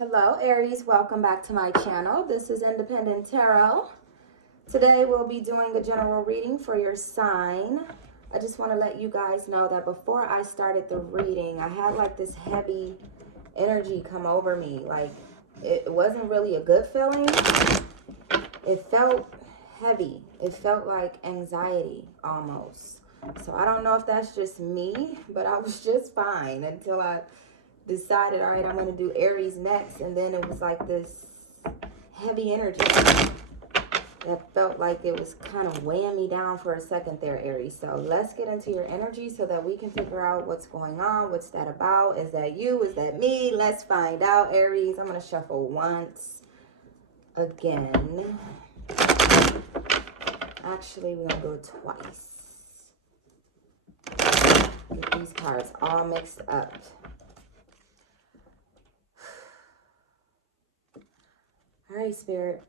Hello Aries, welcome back to my channel. This is Independent Tarot. Today we'll be doing a general reading for your sign. I just want to let you guys know that before I started the reading, I had like this heavy energy come over me. Like it wasn't really a good feeling. It felt heavy. It felt like anxiety almost. So I don't know if that's just me, but I was just fine until I decided, all right, I'm going to do Aries next. And then it was like this heavy energy that felt like it was kind of weighing me down for a second there, Aries. So let's get into your energy so that we can figure out what's going on. What's that about? Is that you? Is that me? Let's find out, Aries. I'm going to shuffle once again. Actually, we're going to do it twice. Get these cards all mixed up. All right, Spirit,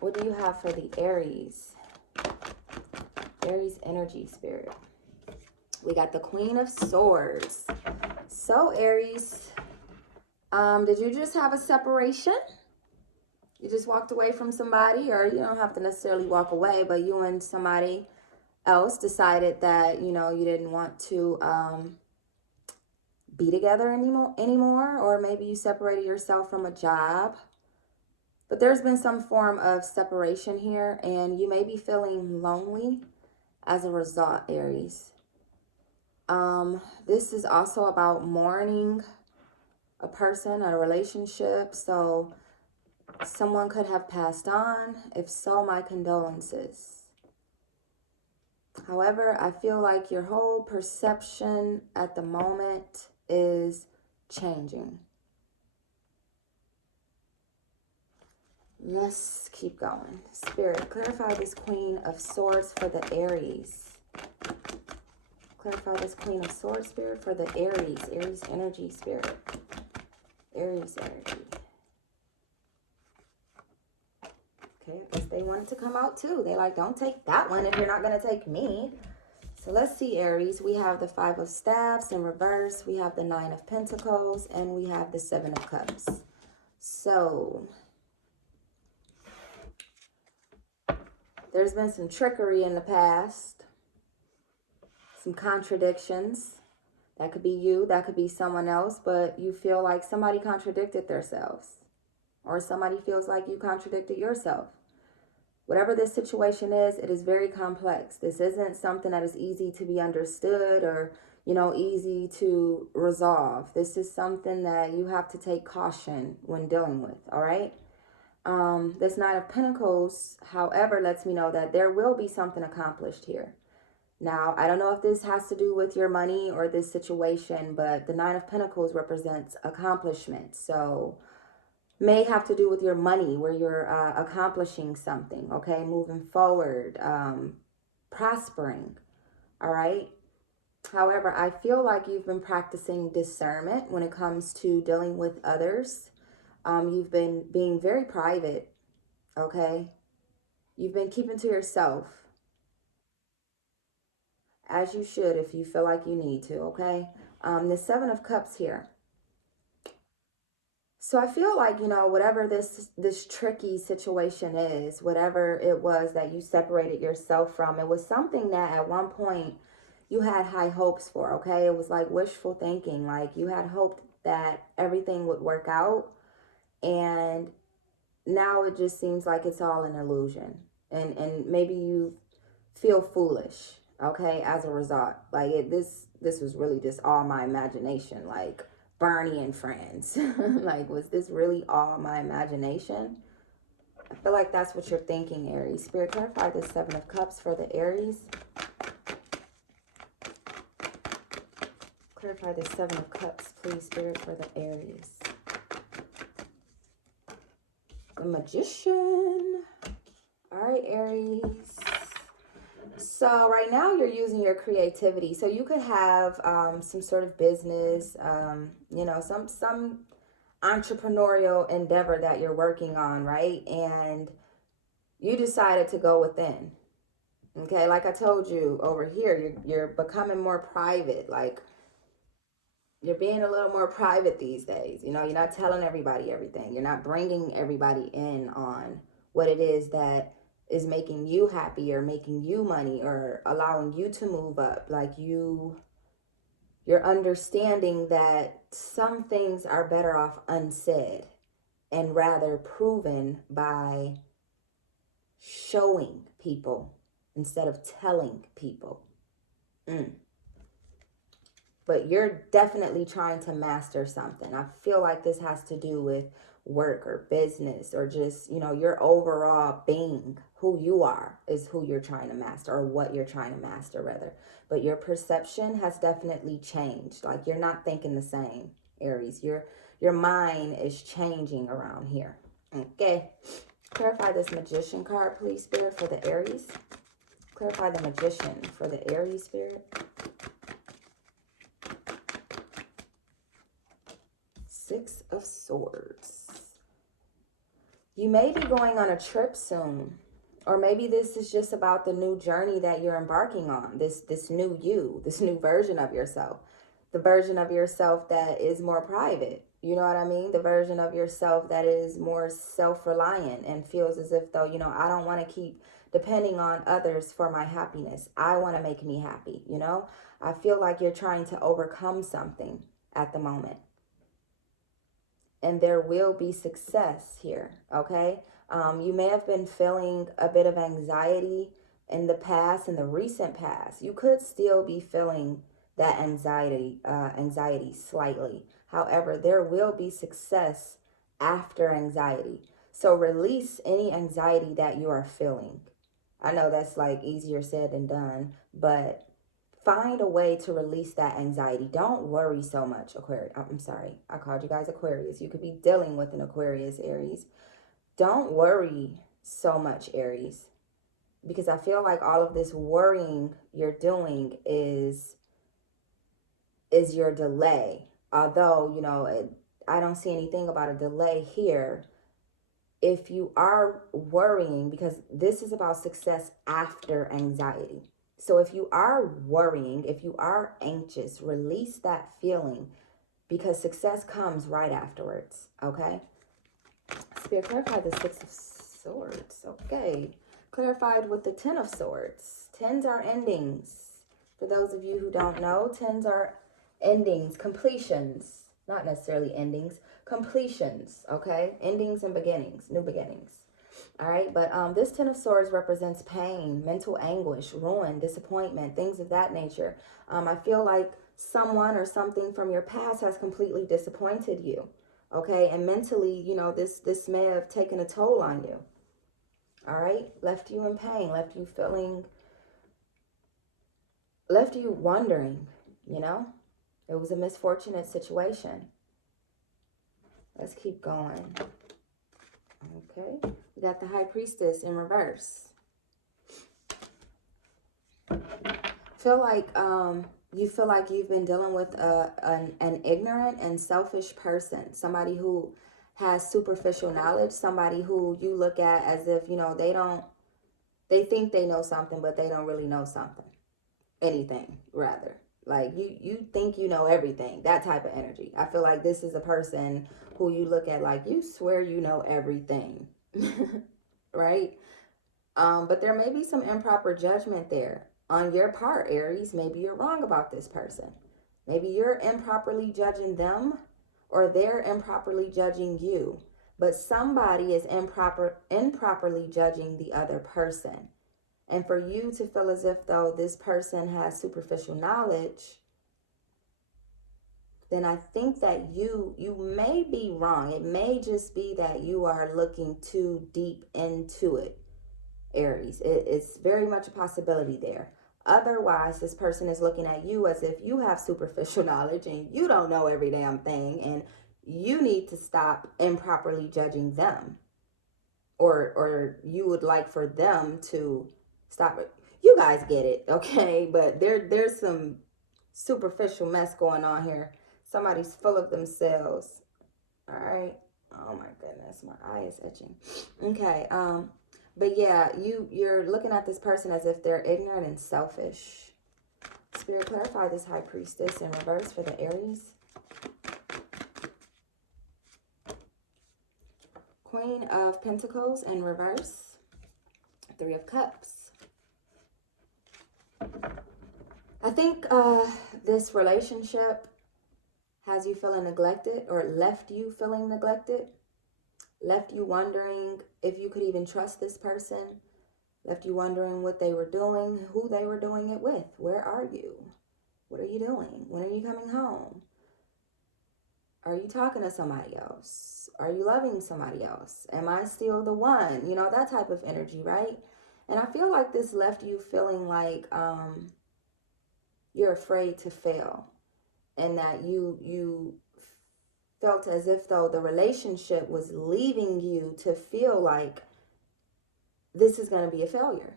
what do you have for the Aries? Aries energy, Spirit. We got the Queen of Swords. So, Aries, did you just have a separation? You just walked away from somebody, or you don't have to necessarily walk away, but you and somebody else decided that, you know, you didn't want to be together anymore, or maybe you separated yourself from a job. But there's been some form of separation here, and you may be feeling lonely as a result, Aries. This is also about mourning a person, a relationship. So someone could have passed on. If so, my condolences. However, I feel like your whole perception at the moment is changing. Let's keep going. Spirit, clarify this Queen of Swords for the Aries. Clarify this Queen of Swords, Spirit, for the Aries. Aries energy, Spirit. Aries energy. Okay, I guess they wanted to come out too. They like, don't take that one if you're not going to take me. So let's see, Aries. We have the Five of Staves in reverse. We have the Nine of Pentacles. And we have the Seven of Cups. So there's been some trickery in the past, some contradictions. That could be you, that could be someone else, but you feel like somebody contradicted themselves, or somebody feels like you contradicted yourself. Whatever this situation is, it is very complex. This isn't something that is easy to be understood or, you know, easy to resolve. This is something that you have to take caution when dealing with, all right? This Nine of Pentacles, however, lets me know that there will be something accomplished here. Now, I don't know if this has to do with your money or this situation, but the Nine of Pentacles represents accomplishment. So, may have to do with your money, where you're accomplishing something, okay? Moving forward, prospering, all right? However, I feel like you've been practicing discernment when it comes to dealing with others. You've been being very private, okay? You've been keeping to yourself, as you should if you feel like you need to, okay? The Seven of Cups here. So I feel like, you know, whatever this tricky situation is, whatever it was that you separated yourself from, it was something that at one point you had high hopes for, okay? It was like wishful thinking. Like you had hoped that everything would work out, and now it just seems like it's all an illusion. And maybe you feel foolish, okay, as a result. Like this was really just all my imagination, like Bernie and Friends. Like, was this really all my imagination? I feel like that's what you're thinking, Aries. Spirit, clarify the Seven of Cups for the Aries. Clarify the Seven of Cups, please, Spirit, for the Aries. The Magician. All right, Aries. So right now you're using your creativity. So you could have some sort of business, you know, some entrepreneurial endeavor that you're working on, right? And you decided to go within. Okay, like I told you over here, you're becoming more private. Like You're being a little more private these days. You know, you're not telling everybody everything. You're not bringing everybody in on what it is that is making you happy or making you money or allowing you to move up. Like you're understanding that some things are better off unsaid and rather proven by showing people instead of telling people. But you're definitely trying to master something. I feel like this has to do with work or business or just, you know, your overall being. Who you are is who you're trying to master, or what you're trying to master rather. But your perception has definitely changed. Like, you're not thinking the same, Aries. Your mind is changing around here. Okay. Clarify this Magician card, please, Spirit, for the Aries. Clarify the Magician for the Aries, Spirit. Six of Swords. You may be going on a trip soon. Or maybe this is just about the new journey that you're embarking on. This new you, this new version of yourself. The version of yourself that is more private. You know what I mean? The version of yourself that is more self-reliant and feels as if though, you know, I don't want to keep depending on others for my happiness. I want to make me happy, you know? I feel like you're trying to overcome something at the moment. And there will be success here, okay? You may have been feeling a bit of anxiety in the past, in the recent past. You could still be feeling that anxiety slightly. However, there will be success after anxiety. So release any anxiety that you are feeling. I know that's like easier said than done, but find a way to release that anxiety. Don't worry so much, Aquarius. I'm sorry, I called you guys Aquarius. You could be dealing with an Aquarius, Aries. Don't worry so much, Aries, because I feel like all of this worrying you're doing is your delay. Although, you know, I don't see anything about a delay here. If you are worrying, because this is about success after anxiety. So if you are worrying, if you are anxious, release that feeling, because success comes right afterwards, okay? Spirit, clarify the Six of Swords, okay. Clarified with the Ten of Swords. Tens are endings. For those of you who don't know, tens are endings, completions. Not necessarily endings, completions, okay? Endings and beginnings, new beginnings. All right, but this Ten of Swords represents pain, mental anguish, ruin, disappointment, things of that nature. I feel like someone or something from your past has completely disappointed you, okay? And mentally, you know, this may have taken a toll on you, all right? Left you in pain, left you feeling, left you wondering, you know? It was a misfortunate situation. Let's keep going. Okay, we got the High Priestess in reverse. Feel like you feel like you've been dealing with an ignorant and selfish person, somebody who has superficial knowledge, somebody who you look at as if, you know, they think they know something, but they don't really know anything rather. Like you think you know everything, that type of energy. I feel like this is a person who you look at like you swear you know everything, right? But there may be some improper judgment there on your part, Aries. Maybe you're wrong about this person. Maybe you're improperly judging them, or they're improperly judging you. But somebody is improperly judging the other person. And for you to feel as if though this person has superficial knowledge, then I think that you may be wrong. It may just be that you are looking too deep into it, Aries. It's very much a possibility there. Otherwise, this person is looking at you as if you have superficial knowledge and you don't know every damn thing, and you need to stop improperly judging them. Or you would like for them to stop it. You guys get it, okay? But there's some superficial mess going on here. Somebody's full of themselves. All right. Oh my goodness, my eye is itching. Okay. But yeah, you're looking at this person as if they're ignorant and selfish. Spirit, clarify this High Priestess in reverse for the Aries. Queen of Pentacles in reverse. Three of Cups. I think this relationship has you feeling neglected, or left you feeling neglected. Left you wondering if you could even trust this person. Left you wondering what they were doing, who they were doing it with. Where are you? What are you doing? When are you coming home? Are you talking to somebody else? Are you loving somebody else? Am I still the one? You know, that type of energy, right? And I feel like this left you feeling like you're afraid to fail, and that you felt as if though the relationship was leaving you to feel like this is going to be a failure.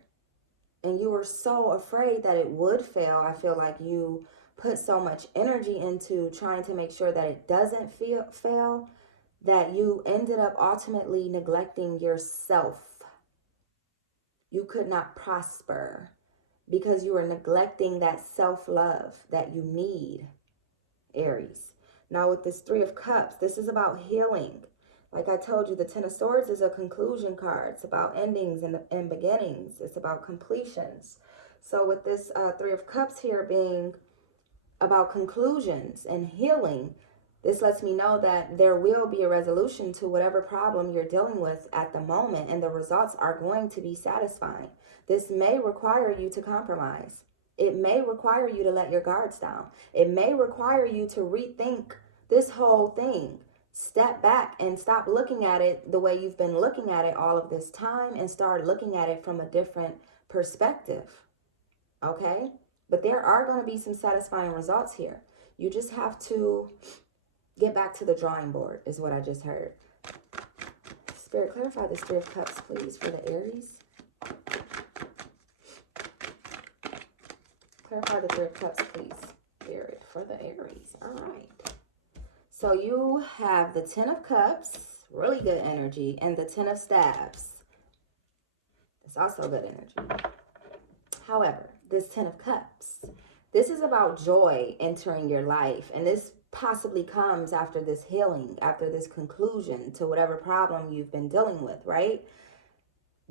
And you were so afraid that it would fail. I feel like you put so much energy into trying to make sure that it doesn't fail, that you ended up ultimately neglecting yourself. You could not prosper because you were neglecting that self-love that you need, Aries. Now with this Three of Cups, this is about healing. Like I told you, the Ten of Swords is a conclusion card. It's about endings and beginnings. It's about completions. So with this Three of Cups here being about conclusions and healing, this lets me know that there will be a resolution to whatever problem you're dealing with at the moment, and the results are going to be satisfying. This may require you to compromise. It may require you to let your guards down. It may require you to rethink this whole thing. Step back and stop looking at it the way you've been looking at it all of this time, and start looking at it from a different perspective. Okay? But there are going to be some satisfying results here. You just have to get back to the drawing board, is what I just heard. Spirit, clarify this Three of Cups, please, for the Aries. Clarify the Three of Cups, please, Spirit, for the Aries. All right. So you have the Ten of Cups, really good energy, and the Ten of Staves. It's also good energy. However, this Ten of Cups, this is about joy entering your life. And this possibly comes after this healing, after this conclusion to whatever problem you've been dealing with, right?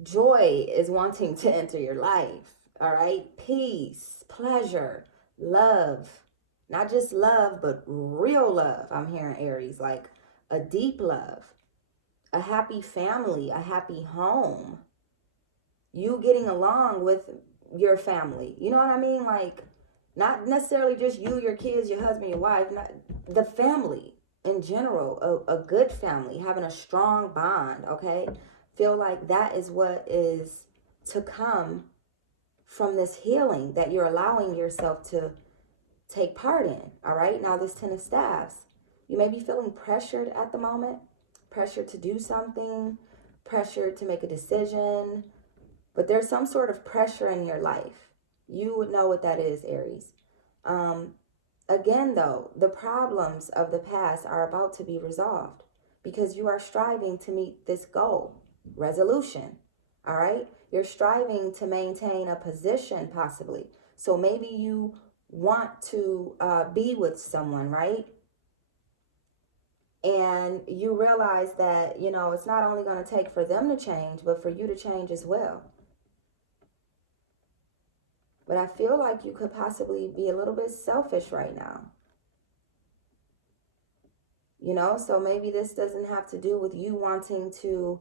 Joy is wanting to enter your life, all right? Peace, pleasure, love. Not just love, but real love. I'm hearing, Aries, like a deep love, a happy family, a happy home. You getting along with your family. You know what I mean? Like, not necessarily just you, your kids, your husband, your wife. Not, the family in general, a good family, having a strong bond, okay? Feel like that is what is to come from this healing that you're allowing yourself to take part in, all right? Now this Ten of Staves, you may be feeling pressured at the moment, pressured to do something, pressured to make a decision, but there's some sort of pressure in your life. You would know what that is, Aries. Again, though, the problems of the past are about to be resolved because you are striving to meet this goal, resolution, all right? You're striving to maintain a position possibly. So maybe you want to be with someone, right? And you realize that, you know, it's not only going to take for them to change, but for you to change as well. But I feel like you could possibly be a little bit selfish right now. You know, so maybe this doesn't have to do with you wanting to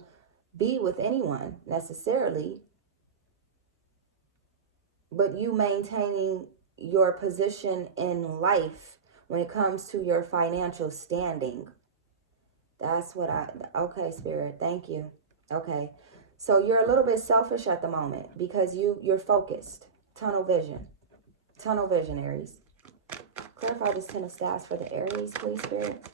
be with anyone necessarily, but you maintaining your position in life when it comes to your financial standing. That's what okay, Spirit, thank you. Okay, so you're a little bit selfish at the moment because you're focused. Tunnel vision, Aries. Clarify this Ten of Staves for the Aries, please, Spirit.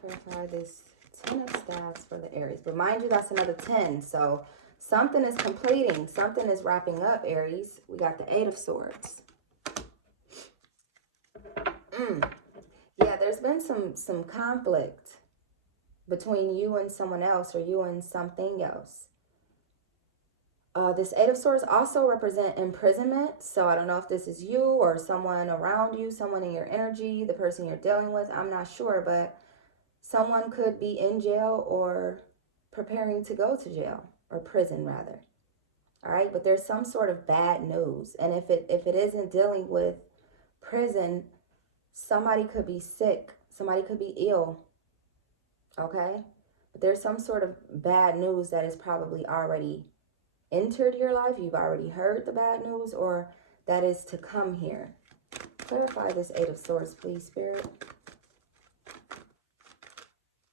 Clarify this Ten of Staves for the Aries. But mind you, that's another 10. So something is completing. Something is wrapping up, Aries. We got the Eight of Swords. Yeah, there's been some conflict between you and someone else, or you and something else. This Eight of Swords also represent imprisonment. So I don't know if this is you or someone around you, someone in your energy, the person you're dealing with. I'm not sure, but Someone could be in jail or preparing to go to jail, or prison rather. All right, but there's some sort of bad news. And if it isn't dealing with prison, somebody could be sick, somebody could be ill. Okay? But there's some sort of bad news that is probably already entered your life. You've already heard the bad news, or that is to come here. Clarify this Eight of Swords, please, Spirit.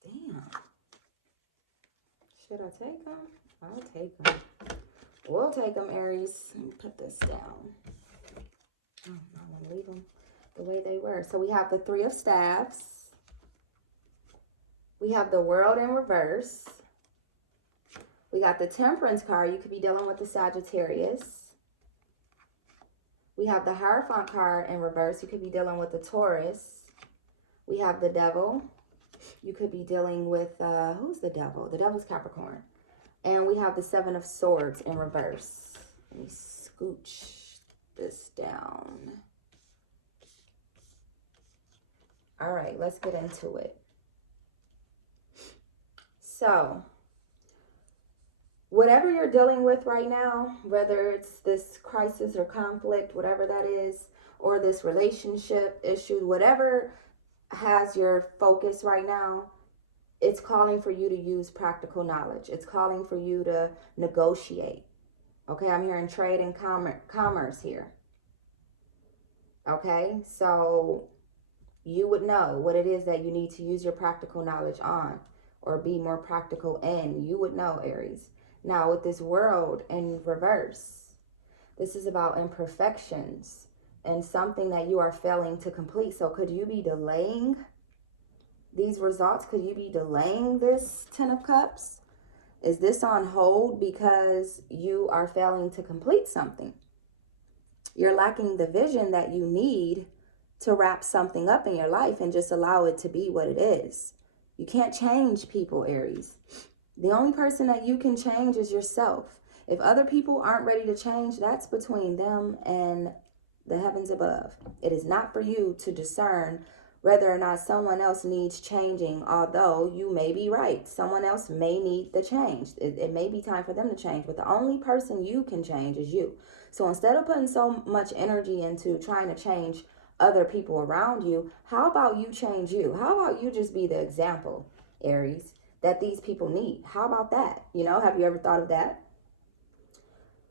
Damn. Should I take them? I'll take them. We'll take them, Aries. Let me put this down. Oh, I want to leave them the way they were. So we have the Three of Staffs. We have the World in reverse. We got the Temperance card. You could be dealing with the Sagittarius. We have the Hierophant card in reverse. You could be dealing with the Taurus. We have the Devil. You could be dealing with, who's the Devil? The Devil's Capricorn. And we have the Seven of Swords in reverse. Let me scooch this down. All right, let's get into it. So, whatever you're dealing with right now, whether it's this crisis or conflict, whatever that is, or this relationship issue, whatever has your focus right now, it's calling for you to use practical knowledge. It's calling for you to negotiate. Okay, I'm hearing trade and commerce here. Okay, so you would know what it is that you need to use your practical knowledge on, or be more practical in. You would know, Aries. Now, with this World in reverse, this is about imperfections and something that you are failing to complete. So could you be delaying these results? Could you be delaying this Ten of Cups? Is this on hold because you are failing to complete something? You're lacking the vision that you need to wrap something up in your life and just allow it to be what it is. You can't change people, Aries. The only person that you can change is yourself. If other people aren't ready to change, that's between them and the heavens above. It is not for you to discern whether or not someone else needs changing, although you may be right. Someone else may need the change. It may be time for them to change, but the only person you can change is you. So instead of putting so much energy into trying to change other people around you, how about you change you? How about you just be the example, Aries, that these people need? How about that? You know, have you ever thought of that?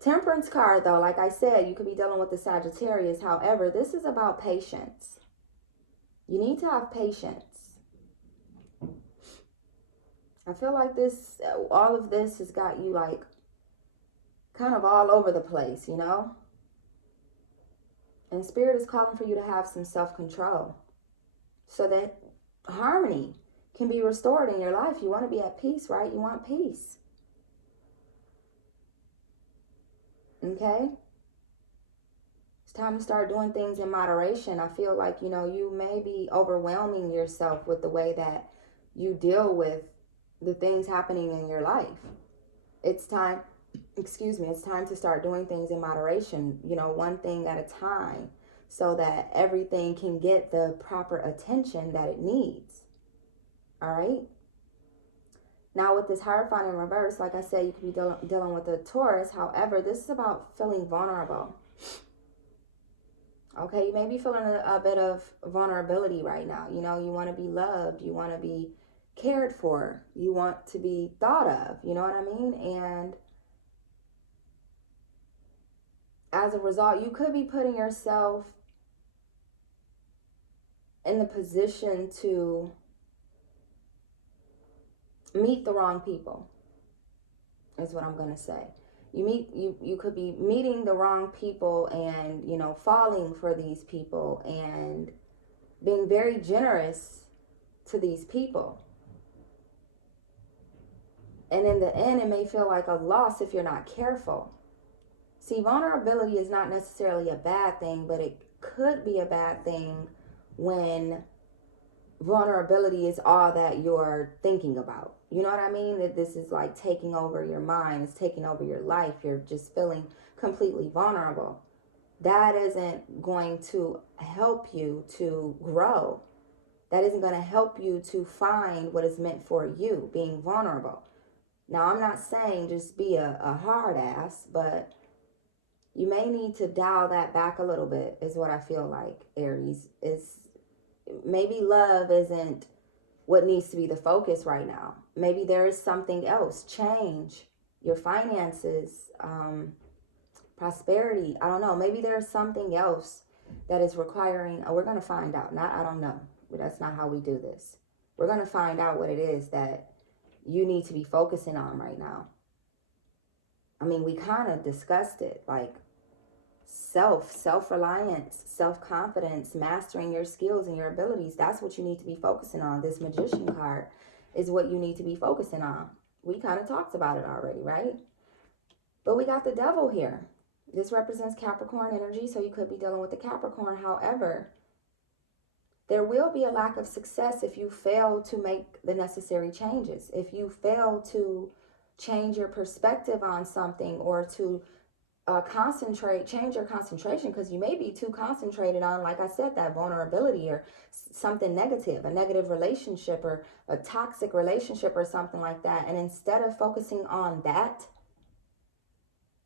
Temperance card, though, like I said, you could be dealing with the Sagittarius. However, this is about patience. You need to have patience. I feel like this, all of this has got you like kind of all over the place, you know? And Spirit is calling for you to have some self-control so that harmony can be restored in your life. You want to be at peace, right? You want peace. Okay? It's time to start doing things in moderation. I feel like, you know, you may be overwhelming yourself with the way that you deal with the things happening in your life. It's time, it's time to start doing things in moderation, you know, one thing at a time, so that everything can get the proper attention that it needs. All right? Now, with this Hierophant in reverse, like I said, you could be dealing with a Taurus. However, this is about feeling vulnerable. Okay, you may be feeling a bit of vulnerability right now. You know, you want to be loved. You want to be cared for. You want to be thought of. You know what I mean? And as a result, you could be putting yourself in the position to meet the wrong people, is what I'm going to say. You could be meeting the wrong people and, you know, falling for these people and being very generous to these people. And in the end, it may feel like a loss if you're not careful. See, vulnerability is not necessarily a bad thing, but it could be a bad thing when vulnerability is all that you're thinking about. You know what I mean? That this is like taking over your mind, it's taking over your life. You're just feeling completely vulnerable. That isn't going to help you to grow. That isn't going to help you to find what is meant for you, being vulnerable. Now, I'm not saying just be a hard ass, but you may need to dial that back a little bit, is what I feel like, Aries. Is maybe love isn't what needs to be the focus right now. Maybe there is something else. Change, your finances, prosperity. I don't know. Maybe there's something else that is requiring. Oh, we're going to find out. Not, I don't know. But that's not how we do this. We're going to find out what it is that you need to be focusing on right now. I mean, we kind of discussed it, like self-reliance, self-confidence, mastering your skills and your abilities. That's what you need to be focusing on. This Magician card is what you need to be focusing on. We kind of talked about it already, right? But we got the Devil here. This represents Capricorn energy, so you could be dealing with the Capricorn. However, there will be a lack of success if you fail to make the necessary changes. If you fail to change your perspective on something, or to change your concentration, because you may be too concentrated on, like I said, that vulnerability or something negative, a negative relationship or a toxic relationship or something like that. And instead of focusing on that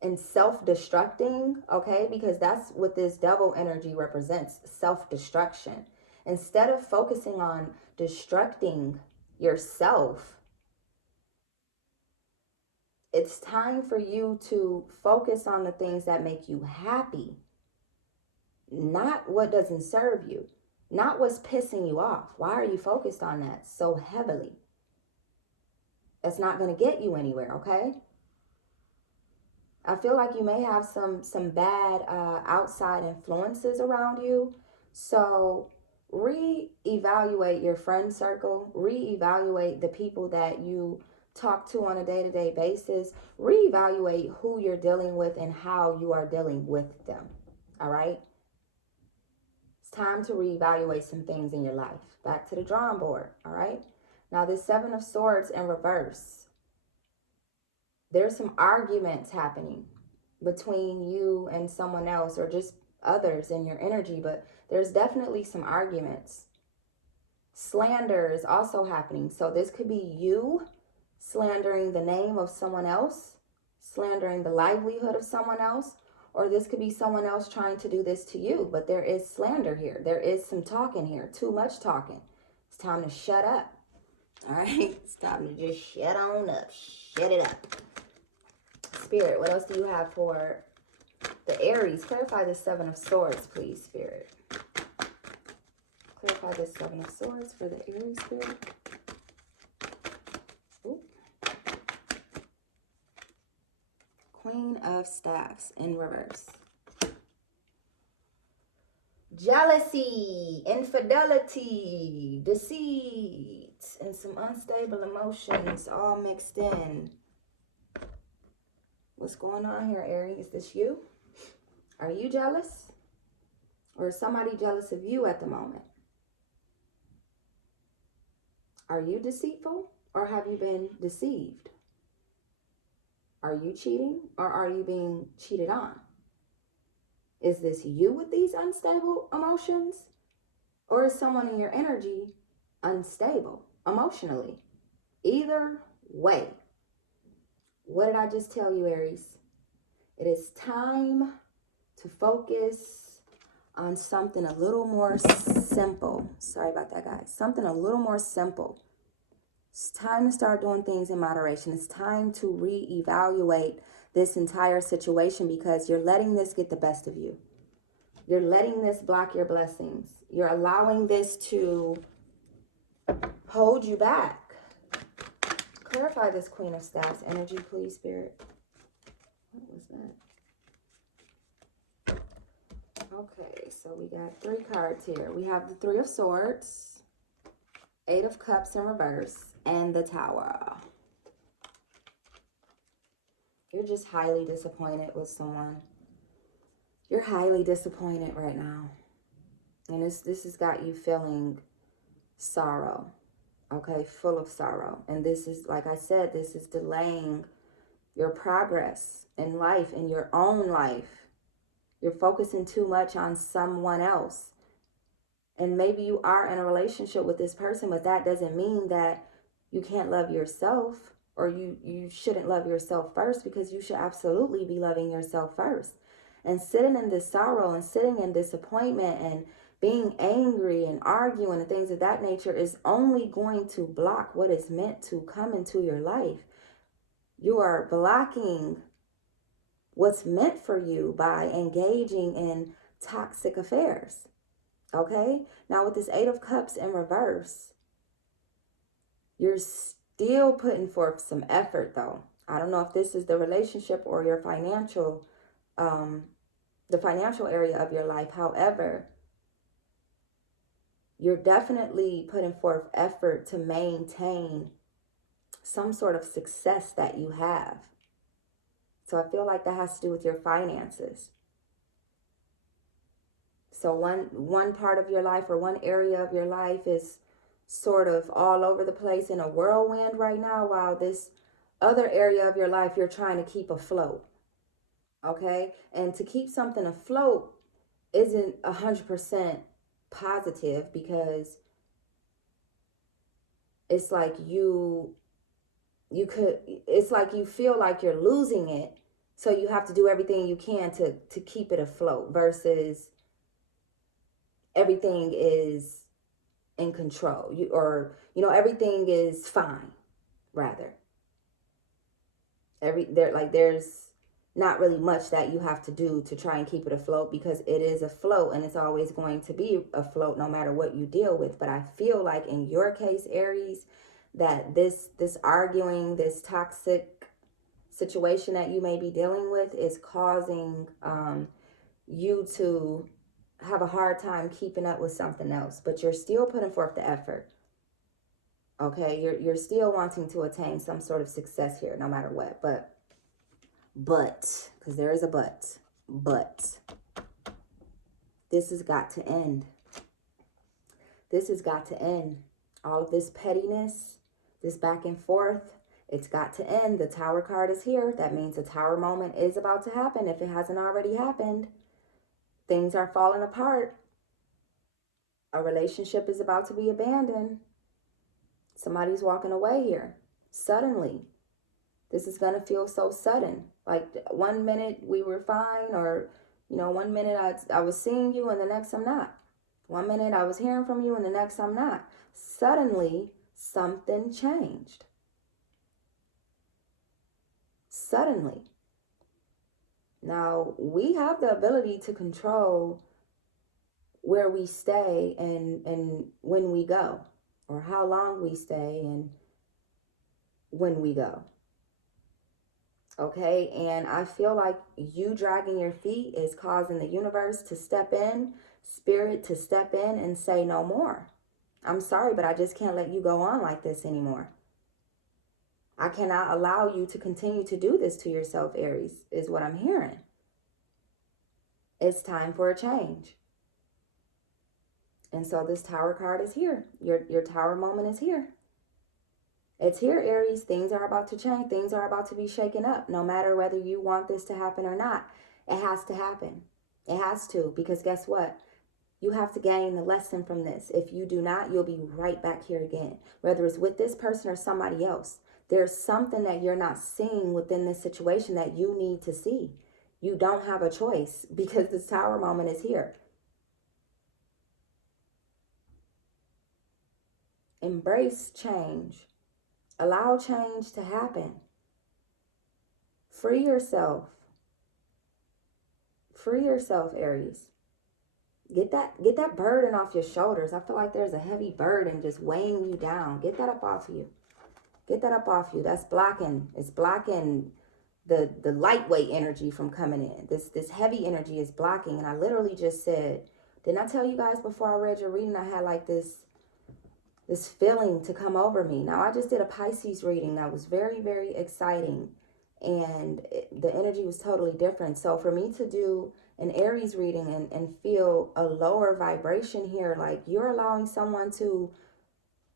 and self-destructing, okay, because that's what this Devil energy represents, self-destruction. Instead of focusing on destructing yourself, it's time for you to focus on the things that make you happy, not what doesn't serve you, not what's pissing you off. Why are you focused on that so heavily? That's not going to get you anywhere, okay? I feel like you may have some bad outside influences around you. So reevaluate your friend circle, reevaluate the people that you talk to on a day-to-day basis, reevaluate who you're dealing with and how you are dealing with them. All right? It's time to reevaluate some things in your life. Back to the drawing board. All right? Now, this Seven of Swords in reverse. There's some arguments happening between you and someone else, or just others in your energy, but there's definitely some arguments. Slander is also happening. So this could be you slandering the name of someone else, slandering the livelihood of someone else, or this could be someone else trying to do this to you. But there is slander here. There is some talking here, too much talking. It's time to shut up. All right? It's time to just shut on up. Shut it up. Spirit, what else do you have for the Aries? Clarify the Seven of Swords, please, Spirit. Clarify the Seven of Swords for the Aries, Spirit. Ooh. Queen of Staffs in reverse. Jealousy, infidelity, deceit, and some unstable emotions all mixed in. What's going on here, Aries? Is this you? Are you jealous? Or is somebody jealous of you at the moment? Are you deceitful, or have you been deceived? Are you cheating, or are you being cheated on? Is this you with these unstable emotions? Or is someone in your energy unstable emotionally? Either way. What did I just tell you, Aries? It is time to focus on something a little more simple. Sorry about that, guys. Something a little more simple. It's time to start doing things in moderation. It's time to reevaluate this entire situation, because you're letting this get the best of you. You're letting this block your blessings. You're allowing this to hold you back. Clarify this Queen of Staffs energy, please, Spirit. What was that? Okay, so we got 3 cards here. We have the Three of Swords, 8 of Cups in reverse, and the Tower. You're just highly disappointed with someone. You're highly disappointed right now. And this has got you feeling sorrow. Okay, full of sorrow. And this is, like I said, this is delaying your progress in life, in your own life. You're focusing too much on someone else. And maybe you are in a relationship with this person, but that doesn't mean that you can't love yourself, or you shouldn't love yourself first, because you should absolutely be loving yourself first. And sitting in this sorrow and sitting in disappointment and being angry and arguing and things of that nature is only going to block what is meant to come into your life. You are blocking what's meant for you by engaging in toxic affairs. Okay? Now with this Eight of Cups in reverse, you're still putting forth some effort though. I don't know if this is the relationship or your financial, the financial area of your life. However, you're definitely putting forth effort to maintain some sort of success that you have. So I feel like that has to do with your finances. So one part of your life or one area of your life is sort of all over the place in a whirlwind right now, while this other area of your life you're trying to keep afloat. Okay? And to keep something afloat isn't 100% positive, because it's like it's like you feel like you're losing it, so you have to do everything you can to keep it afloat, versus everything is in control. Everything is fine, rather. There's not really much that you have to do to try and keep it afloat, because it is afloat and it's always going to be afloat no matter what you deal with. But I feel like in your case, Aries, that this arguing, this toxic situation that you may be dealing with is causing you to have a hard time keeping up with something else, but you're still putting forth the effort. Okay, you're still wanting to attain some sort of success here, no matter what. But because there is a but this has got to end. This has got to end. All of this pettiness, this back and forth, it's got to end. The Tower card is here. That means the Tower moment is about to happen. If it hasn't already happened, things are falling apart. A relationship is about to be abandoned. Somebody's walking away here. Suddenly. This is going to feel so sudden. Like 1 minute we were fine, or, 1 minute I was seeing you and the next I'm not. 1 minute I was hearing from you and the next I'm not. Suddenly, something changed. Suddenly. Now, we have the ability to control where we stay and when we go, or how long we stay and when we go. Okay, and I feel like you dragging your feet is causing the universe to step in, spirit to step in and say no more. I'm sorry, but I just can't let you go on like this anymore. I cannot allow you to continue to do this to yourself, Aries, is what I'm hearing. It's time for a change. And so this Tower card is here. Your Tower moment is here. It's here, Aries. Things are about to change. Things are about to be shaken up. No matter whether you want this to happen or not, it has to happen. It has to, because guess what? You have to gain the lesson from this. If you do not, you'll be right back here again. Whether it's with this person or somebody else. There's something that you're not seeing within this situation that you need to see. You don't have a choice, because this Tower moment is here. Embrace change. Allow change to happen. Free yourself. Free yourself, Aries. Get that burden off your shoulders. I feel like there's a heavy burden just weighing you down. Get that up off you. Get that up off you. That's blocking. It's blocking the lightweight energy from coming in. This heavy energy is blocking. And I literally just said, didn't I tell you guys before I read your reading, I had like this feeling to come over me. Now, I just did a Pisces reading that was very, very exciting. And the energy was totally different. So for me to do an Aries reading and feel a lower vibration here, like you're allowing someone to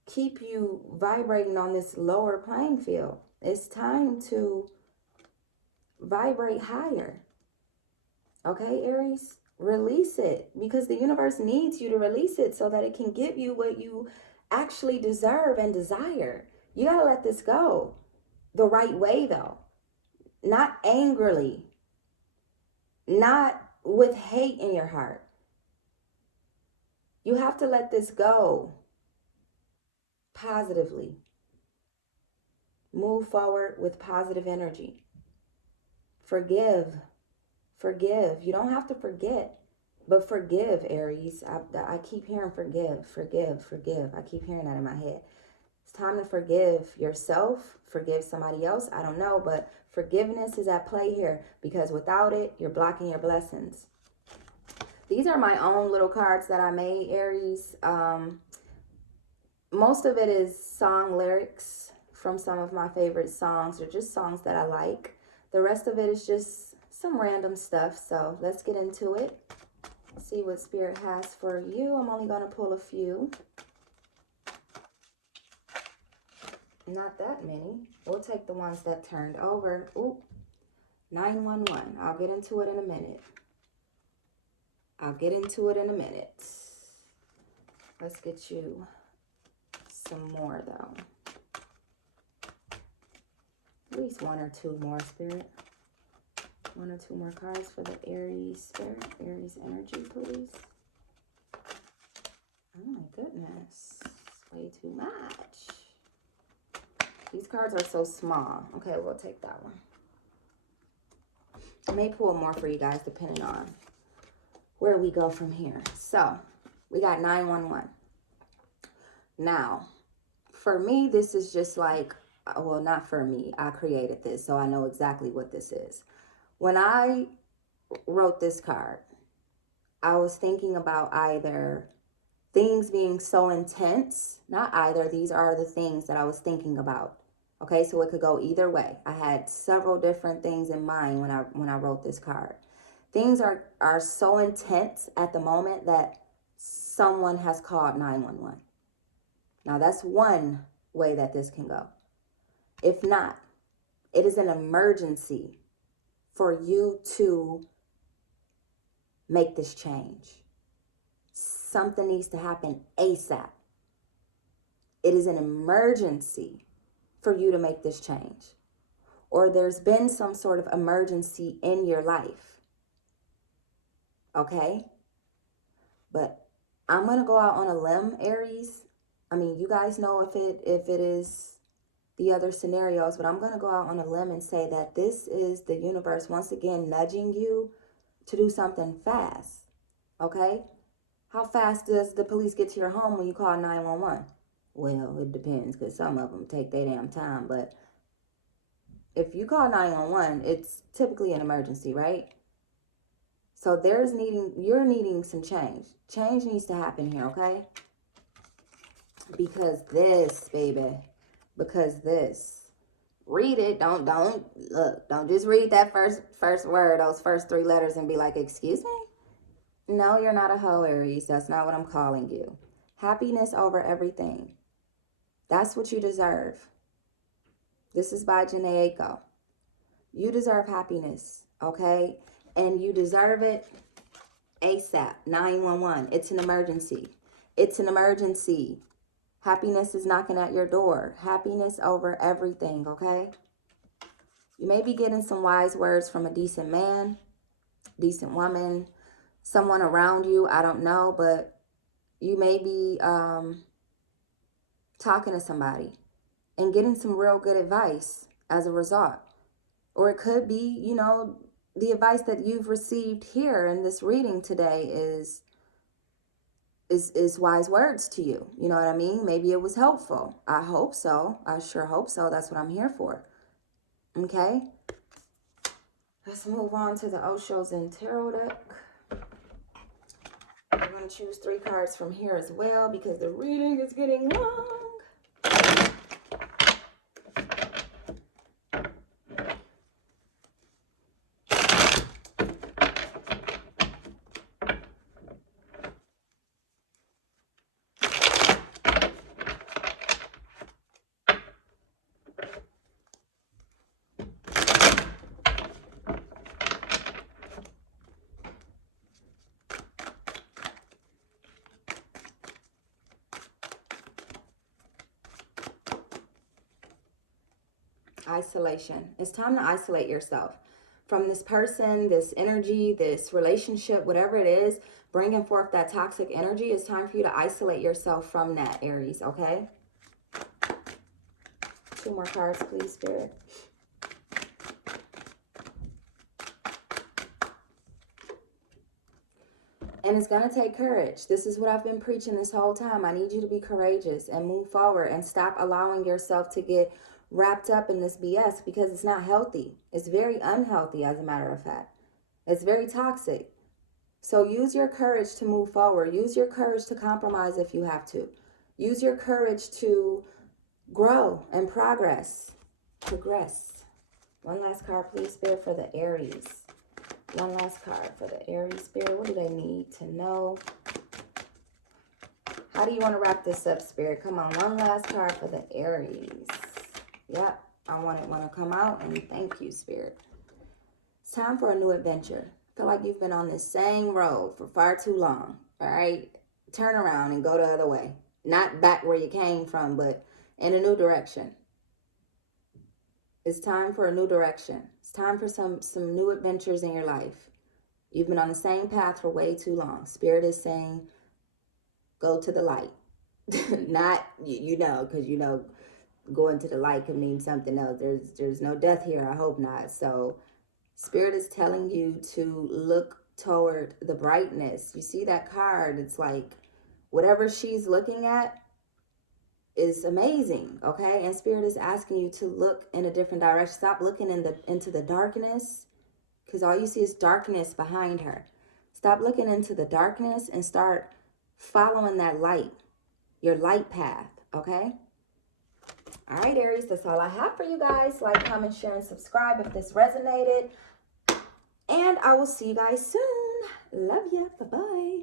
keep you vibrating on this lower playing field. It's time to vibrate higher. Okay, Aries? Release it, because the universe needs you to release it so that it can give you what you actually deserve and desire. You got to let this go the right way, though. Not angrily, not with hate in your heart. You have to let this go positively. Move forward with positive energy. Forgive. Forgive. You don't have to forget, but forgive, Aries. I keep hearing forgive, forgive, forgive. I keep hearing that in my head. It's time to forgive yourself, forgive somebody else. I don't know, but forgiveness is at play here, because without it, you're blocking your blessings. These are my own little cards that I made, Aries. Most of it is song lyrics from some of my favorite songs, or just songs that I like. The rest of it is just some random stuff. So let's get into it. See what Spirit has for you. I'm only going to pull a few. Not that many. We'll take the ones that turned over. Ooh, 911. I'll get into it in a minute. Let's get you some more, though. At least one or two more, Spirit. One or two more cards for the Aries Spirit. Aries energy, please. Oh my goodness. Way too much. These cards are so small. Okay, we'll take that one. I may pull more for you guys depending on where we go from here. So, we got 911. Now, for me, this is just like, well, not for me. I created this, so I know exactly what this is. When I wrote this card, I was thinking about either things being so intense, not either, these are the things that I was thinking about. Okay, so it could go either way. I had several different things in mind when I wrote this card. Things are so intense at the moment that someone has called 911. Now, that's one way that this can go. If not, it is an emergency for you to make this change. Something needs to happen ASAP. It is an emergency for you to make this change. Or there's been some sort of emergency in your life. Okay? But I'm going to go out on a limb, Aries. I mean, you guys know if it is the other scenarios, but I'm going to go out on a limb and say that this is the universe once again nudging you to do something fast. Okay? How fast does the police get to your home when you call 911? Well, it depends, because some of them take their damn time. But if you call 911, it's typically an emergency, right? So you're needing some change. Change needs to happen here, okay? Because this, baby, read it. Don't just read that first word, those first three letters, and be like, excuse me? No, you're not a hoe, Aries. That's not what I'm calling you. Happiness over everything. That's what you deserve. This is by Janae Aiko. You deserve happiness, okay? And you deserve it ASAP. 911. It's an emergency. It's an emergency. Happiness is knocking at your door. Happiness over everything, okay? You may be getting some wise words from a decent man, decent woman, someone around you. I don't know, but you may be talking to somebody and getting some real good advice as a result. Or it could be, you know, the advice that you've received here in this reading today is wise words to you. You know what I mean? Maybe it was helpful. I hope so. I sure hope so. That's what I'm here for. Okay? Let's move on to the Oshos and Tarot deck. I'm going to choose 3 cards from here as well because the reading is getting long. Isolation. It's time to isolate yourself from this person, this energy, this relationship, whatever it is, bringing forth that toxic energy. It's time for you to isolate yourself from that, Aries, okay? 2 more cards, please, Spirit. And it's going to take courage. This is what I've been preaching this whole time. I need you to be courageous and move forward and stop allowing yourself to get wrapped up in this BS, because it's not healthy. It's very unhealthy, as a matter of fact. It's very toxic. So use your courage to move forward. Use your courage to compromise if you have to. Use your courage to grow and progress. One last card, please, Spirit, for the Aries. One last card for the Aries, Spirit. What do they need to know? How do you want to wrap this up, Spirit? Come on, one last card for the Aries. Yep, I want to come out, and thank you, Spirit. It's time for a new adventure. I feel like you've been on this same road for far too long, all right? Turn around and go the other way. Not back where you came from, but in a new direction. It's time for a new direction. It's time for some new adventures in your life. You've been on the same path for way too long. Spirit is saying, go to the light. Not, because going to the light can mean something else. There's no death here. I hope not. So Spirit is telling you to look toward the brightness. You see that card? It's like whatever she's looking at is amazing, okay? And Spirit is asking you to look in a different direction. Stop looking into the darkness, because all you see is darkness behind her. Stop looking into the darkness and start following that light, your light path, okay? All right, Aries, that's all I have for you guys. Like, comment, share, and subscribe if this resonated. And I will see you guys soon. Love ya. Bye-bye.